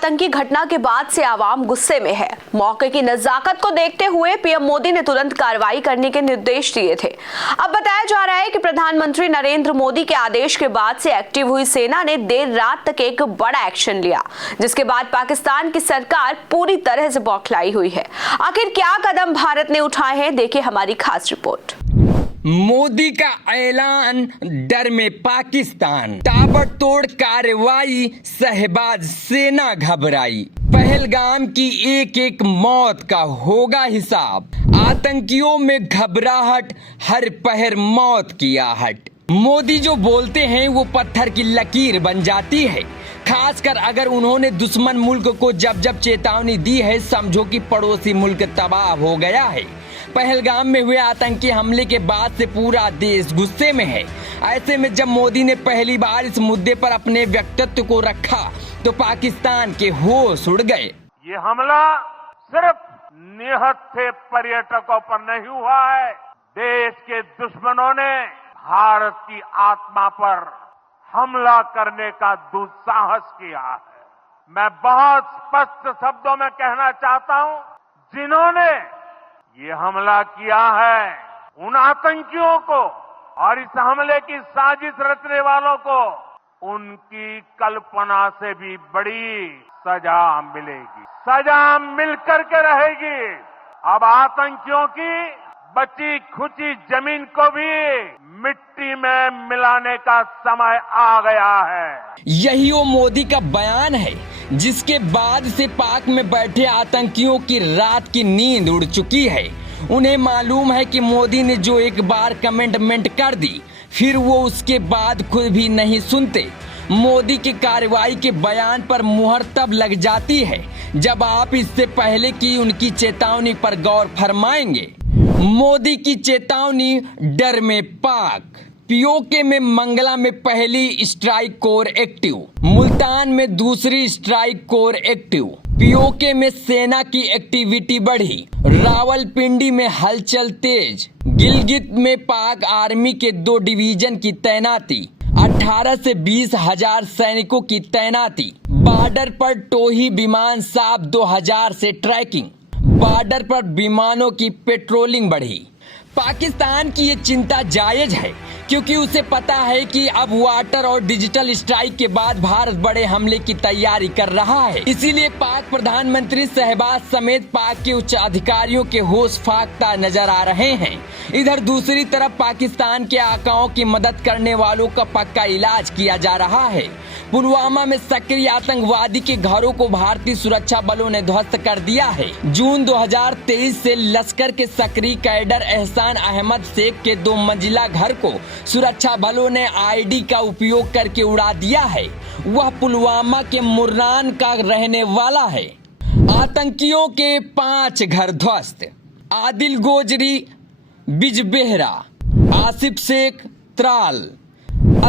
आतंकी घटना के बाद से आवाम गुस्से में है। मौके की नजाकत को देखते हुए पीएम मोदी ने तुरंत कार्रवाई करने के निर्देश दिए थे। अब बताया जा रहा है कि प्रधानमंत्री नरेंद्र मोदी के आदेश के बाद से एक्टिव हुई सेना ने देर रात तक एक बड़ा एक्शन लिया, जिसके बाद पाकिस्तान की सरकार पूरी तरह से बौखलाई हुई है। आखिर क्या कदम भारत ने उठाए हैं, देखिए हमारी खास रिपोर्ट। मोदी का ऐलान, डर में पाकिस्तान, ताबड़तोड़ कार्रवाई, शहबाज सेना घबराई। पहलगाम की एक एक मौत का होगा हिसाब। आतंकियों में घबराहट, हर पहर मौत की आहट। मोदी जो बोलते हैं वो पत्थर की लकीर बन जाती है, खासकर अगर उन्होंने दुश्मन मुल्क को जब जब चेतावनी दी है, समझो कि पड़ोसी मुल्क तबाह हो गया है। पहलगाम में हुए आतंकी हमले के बाद से पूरा देश गुस्से में है। ऐसे में जब मोदी ने पहली बार इस मुद्दे पर अपने व्यक्तित्व को रखा तो पाकिस्तान के होश उड़ गए। ये हमला सिर्फ निहत्थे पर्यटकों पर नहीं हुआ है, देश के दुश्मनों ने भारत की आत्मा पर हमला करने का दुस्साहस किया है। मैं बहुत स्पष्ट शब्दों में कहना चाहता हूं, जिन्होंने ये हमला किया है उन आतंकियों को और इस हमले की साजिश रचने वालों को उनकी कल्पना से भी बड़ी सजा मिलेगी, सजा मिलकर के रहेगी। अब आतंकियों की बची खुची जमीन को भी मिट्टी में मिलाने का समय आ गया है। यही वो मोदी का बयान है, जिसके बाद से पाक में बैठे आतंकियों की रात की नींद उड़ चुकी है। उन्हें मालूम है कि मोदी ने जो एक बार कमिटमेंट कर दी, फिर वो उसके बाद खुद भी नहीं सुनते। मोदी की कार्रवाई के बयान पर मुहर तब लग जाती है जब आप इससे पहले की उनकी चेतावनी पर गौर फरमाएंगे। मोदी की चेतावनी, डर में पाक। पीओके में मंगला में पहली स्ट्राइक कोर एक्टिव, मुल्तान में दूसरी स्ट्राइक कोर एक्टिव। पीओके में सेना की एक्टिविटी बढ़ी, रावलपिंडी में हलचल तेज। गिलगित में पाक आर्मी के 2 डिवीजन की तैनाती, 18 से 20 हजार सैनिकों की तैनाती। बॉर्डर पर टोही विमान साफ 2000 से ट्रैकिंग। बॉर्डर पर विमानों की पेट्रोलिंग बढ़ी। पाकिस्तान की ये चिंता जायज है, क्योंकि उसे पता है कि अब वाटर और डिजिटल स्ट्राइक के बाद भारत बड़े हमले की तैयारी कर रहा है। इसीलिए पाक प्रधानमंत्री शहबाज समेत पाक के उच्च अधिकारियों के होश फाख्ता नजर आ रहे हैं। इधर दूसरी तरफ पाकिस्तान के आकाओं की मदद करने वालों का पक्का इलाज किया जा रहा है। पुलवामा में सक्रिय आतंकवादी के घरों को भारतीय सुरक्षा बलों ने ध्वस्त कर दिया है। जून 2023 से लश्कर के सक्रिय कैडर एहसान अहमद शेख के 2 मंजिला घर को सुरक्षा बलों ने आईडी का उपयोग करके उड़ा दिया है। वह पुलवामा के मुर्रान का रहने वाला है। आतंकियों के 5 घर ध्वस्त। आदिल गोजरी बिजबेहरा, आसिफ शेख त्राल,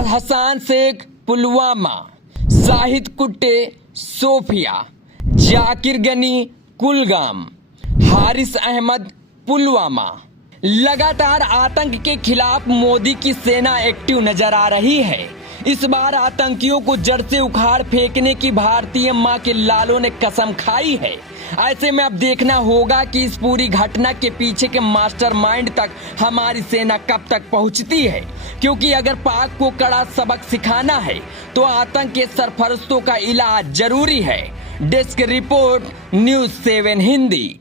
हसान शेख पुलवामा, शाहिद कुट्टे सोफिया, जाकिर गनी कुलगाम, हारिस अहमद पुलवामा। लगातार आतंक के खिलाफ मोदी की सेना एक्टिव नजर आ रही है। इस बार आतंकियों को जड़ से उखाड़ फेंकने की भारतीय मां के लालों ने कसम खाई है। ऐसे में अब देखना होगा कि इस पूरी घटना के पीछे के मास्टरमाइंड तक हमारी सेना कब तक पहुंचती है, क्योंकि अगर पाक को कड़ा सबक सिखाना है तो आतंक के सरफरोशों का इलाज जरूरी है। Desk report, news 7 Hindi.